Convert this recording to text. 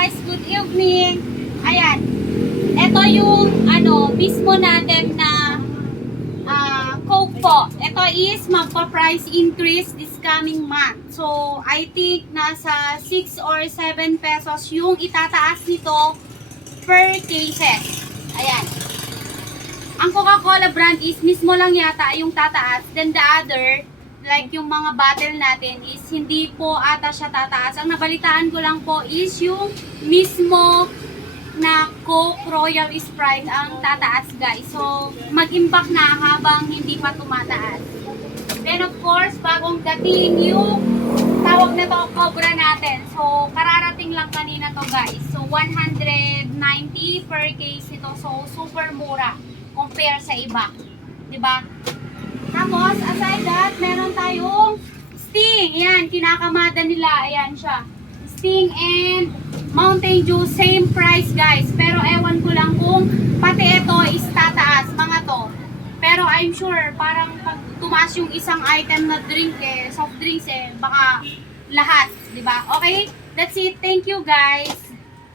guys, good evening. Ayan, ito yung mismo natin na Coke po. Ito is magpa-price increase this coming month. So, I think nasa 6 or 7 pesos yung itataas nito per cases. Ayan. Ang Coca-Cola brand is mismo lang yata yung tataas. Then the other, like yung mga bottle natin is hindi po ata siya tataas. Ang nabalitaan ko lang po is yung mismo na Coke Royal Sprite ang tataas guys. So mag-impact na habang hindi pa tumataas. Then of course, bagong dating yung tawag na to Cobra natin. So kararating lang kanina to guys. So 190 per case ito. So super mura compare sa iba. 'Di ba? Tapos, aside that, meron tayong Sting. Ayan, kinakamada nila. Ayan siya. Sting and Mountain Dew, same price guys. Pero ewan ko lang kung pati ito is tataas, mga to. Pero I'm sure, parang pag tumaas yung isang item na drink soft drinks baka lahat. Diba? Okay? That's it. Thank you guys.